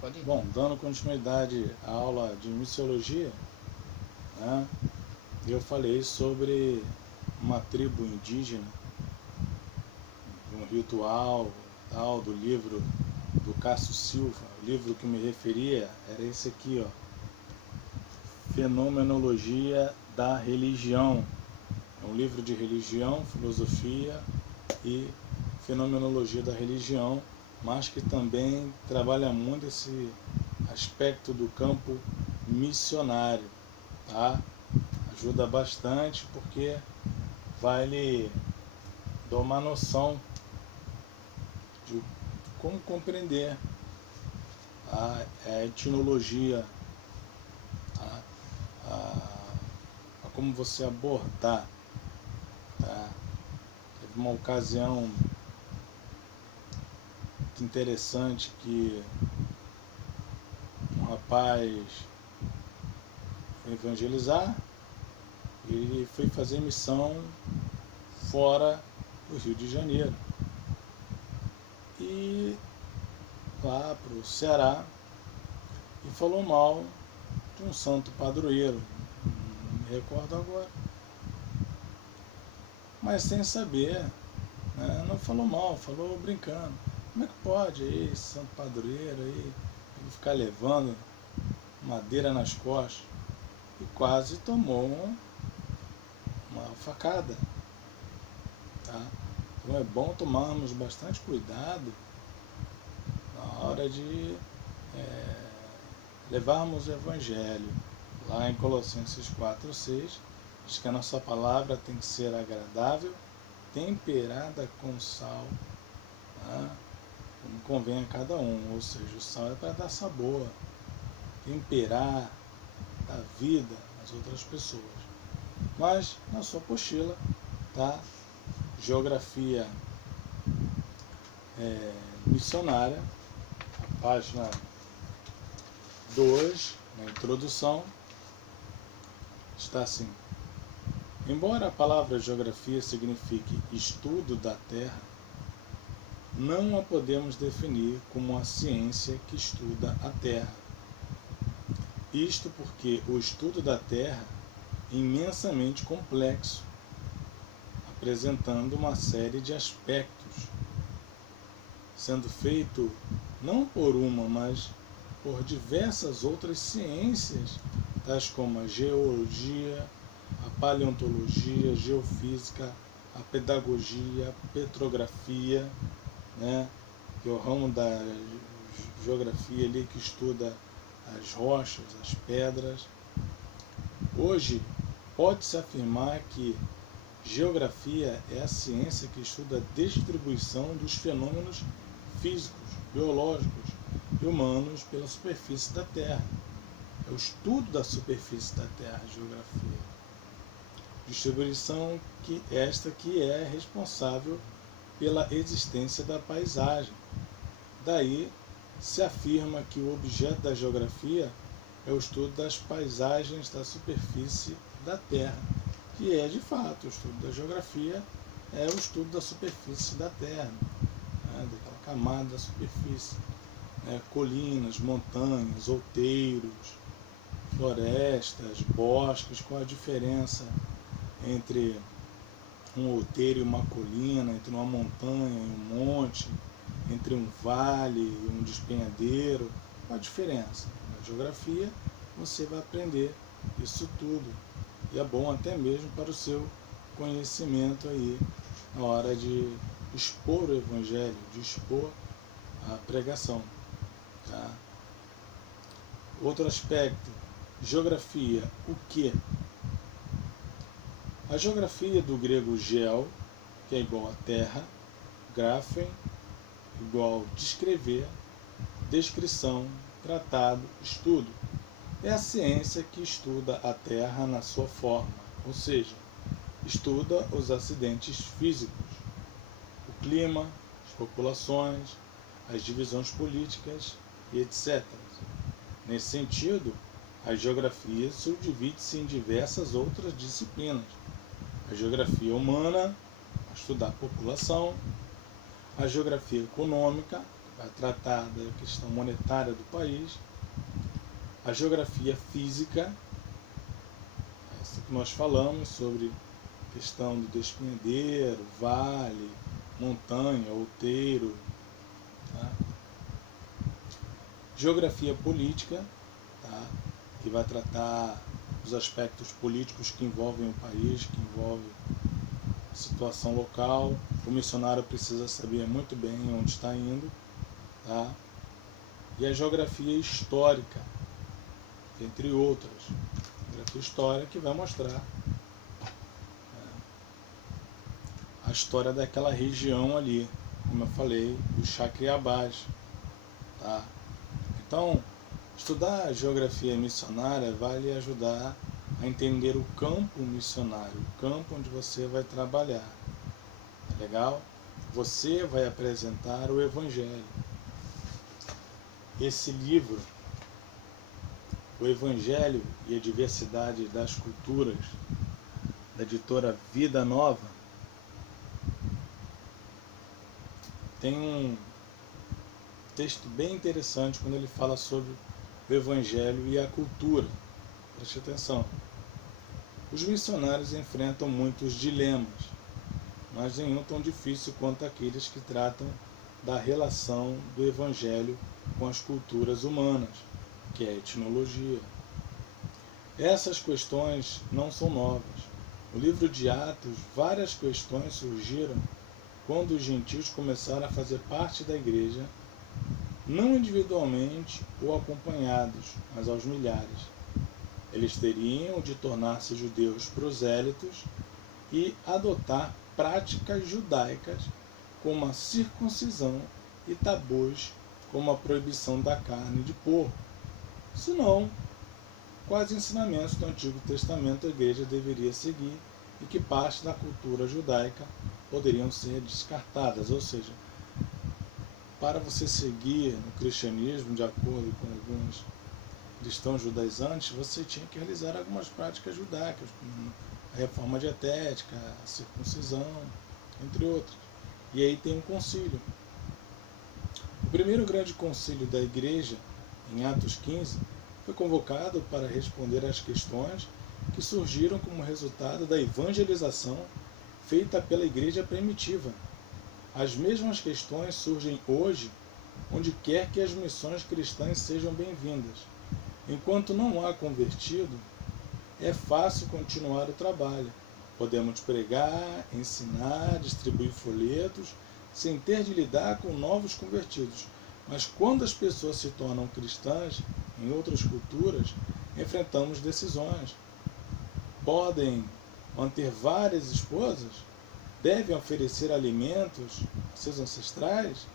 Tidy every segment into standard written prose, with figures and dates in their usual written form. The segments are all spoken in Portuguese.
Pode ir. Bom, dando continuidade à aula de missiologia, né, eu falei sobre uma tribo indígena, um ritual, tal, do livro do Cássio Silva. O livro que me referia era esse aqui, ó, Fenomenologia da Religião. É um livro de religião, filosofia e fenomenologia da religião, mas que também trabalha muito esse aspecto do campo missionário, tá? Ajuda bastante porque vai lhe dar uma noção de como compreender a etnologia, a como você abordar, tá? Teve uma ocasião interessante que um rapaz foi evangelizar, ele foi fazer missão fora do Rio de Janeiro. E lá para o Ceará, e falou mal de um santo padroeiro, não me recordo agora, mas sem saber, né? Não falou mal, falou brincando. Como é que pode aí, esse santo padroeiro aí, ele ficar levando madeira nas costas? E quase tomou uma facada, tá? Então é bom tomarmos bastante cuidado na hora de levarmos o Evangelho. Lá em Colossenses 4:6, diz que a nossa palavra tem que ser agradável, temperada com sal, tá? Como convém a cada um, ou seja, o sal é para dar sabor, temperar a vida às outras pessoas. Mas na sua apostila, tá? Geografia missionária, a página 2, na introdução, está assim: embora a palavra geografia signifique estudo da Terra, não a podemos definir como a ciência que estuda a Terra. Isto porque o estudo da Terra é imensamente complexo, apresentando uma série de aspectos, sendo feito não por uma, mas por diversas outras ciências, tais como a geologia, a paleontologia, a geofísica, a pedagogia, a petrografia, né, que é o ramo da geografia ali que estuda as rochas, as pedras. Hoje, pode-se afirmar que geografia é a ciência que estuda a distribuição dos fenômenos físicos, biológicos e humanos pela superfície da Terra. É o estudo da superfície da Terra, a geografia. Distribuição que esta que é responsável pela existência da paisagem. Daí se afirma que o objeto da geografia é o estudo das paisagens da superfície da Terra, que é de fato o estudo da geografia, é o estudo da superfície da Terra, né, daquela camada da superfície, né, colinas, montanhas, outeiros, florestas, bosques. Qual a diferença entre um outeiro e uma colina, entre uma montanha e um monte, entre um vale e um despenhadeiro? Qual a diferença? Na geografia você vai aprender isso tudo, e é bom até mesmo para o seu conhecimento aí na hora de expor o Evangelho, de expor a pregação, tá? Outro aspecto, geografia, o que? A geografia do grego geo, que é igual a terra, graphen, igual descrever, descrição, tratado, estudo. É a ciência que estuda a Terra na sua forma, ou seja, estuda os acidentes físicos, o clima, as populações, as divisões políticas e etc. Nesse sentido, a geografia subdivide-se em diversas outras disciplinas. A geografia humana, a estudar a população, a geografia econômica, vai tratar da questão monetária do país. A geografia física, essa que nós falamos sobre a questão do despenhadeiro, vale, montanha, outeiro. Tá? Geografia política, tá? Que vai tratar dos aspectos políticos que envolvem o país, que envolvem a situação local. O missionário precisa saber muito bem onde está indo. Tá? E a geografia histórica, entre outras. Geografia histórica que vai mostrar a história daquela região ali, como eu falei, do Chacriabás. Tá? Então, estudar a geografia missionária vai lhe ajudar a entender o campo missionário, o campo onde você vai trabalhar. Legal? Você vai apresentar o Evangelho. Esse livro, O Evangelho e a Diversidade das Culturas, da editora Vida Nova, tem um texto bem interessante quando ele fala sobre o Evangelho e a cultura. Preste atenção. Os missionários enfrentam muitos dilemas, mas nenhum tão difícil quanto aqueles que tratam da relação do Evangelho com as culturas humanas, que é a etnologia. Essas questões não são novas. No livro de Atos, várias questões surgiram quando os gentios começaram a fazer parte da igreja, não individualmente ou acompanhados, mas aos milhares. Eles teriam de tornar-se judeus prosélitos e adotar práticas judaicas como a circuncisão e tabus como a proibição da carne de porco. Senão, quais ensinamentos do Antigo Testamento a igreja deveria seguir e que parte da cultura judaica poderiam ser descartadas? Ou seja, para você seguir no cristianismo, de acordo com alguns cristãos judaizantes, você tinha que realizar algumas práticas judaicas, como a reforma dietética, a circuncisão, entre outras. E aí tem um concílio. O primeiro grande concílio da igreja, em Atos 15, foi convocado para responder às questões que surgiram como resultado da evangelização feita pela igreja primitiva. As mesmas questões surgem hoje, onde quer que as missões cristãs sejam bem-vindas. Enquanto não há convertido, é fácil continuar o trabalho. Podemos pregar, ensinar, distribuir folhetos, sem ter de lidar com novos convertidos. Mas quando as pessoas se tornam cristãs em outras culturas, enfrentamos decisões. Podem manter várias esposas? Devem oferecer alimentos a seus ancestrais?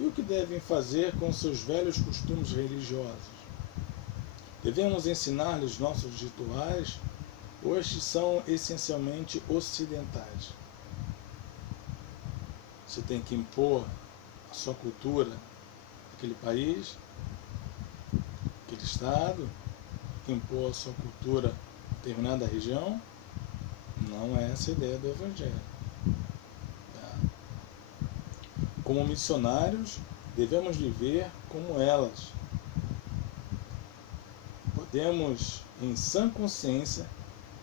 E o que devem fazer com seus velhos costumes religiosos? Devemos ensinar-lhes nossos rituais? Ou estes são essencialmente ocidentais? Você tem que impor a sua cultura naquele país, aquele estado, impor a sua cultura em determinada região? Não é essa a ideia do Evangelho. Tá? Como missionários, devemos viver como elas. Podemos, em sã consciência,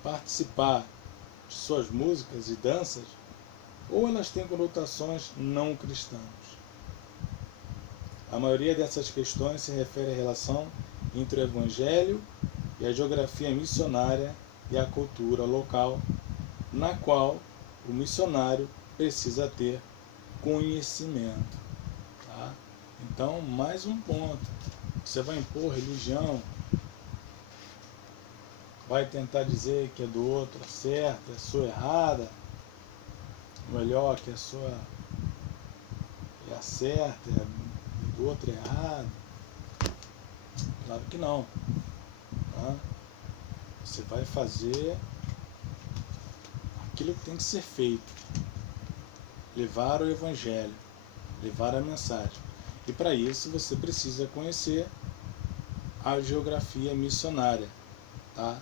participar de suas músicas e danças, ou elas têm conotações não cristãs. A maioria dessas questões se refere à relação entre o Evangelho e a geografia missionária e a cultura local, na qual o missionário precisa ter conhecimento. Tá? Então, mais um ponto. Você vai impor religião, vai tentar dizer que é do outro é certa, é a sua errada, melhor que a sua é a certa, é do outro é errado. Claro que não. Tá? Você vai fazer aquilo que tem que ser feito. Levar o Evangelho, levar a mensagem. E para isso você precisa conhecer a geografia missionária. Tá?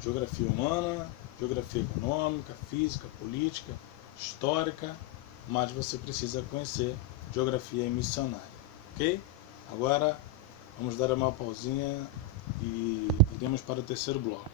Geografia humana, geografia econômica, física, política, histórica, mas você precisa conhecer geografia missionária, ok? Agora vamos dar uma pausinha e iremos para o terceiro bloco.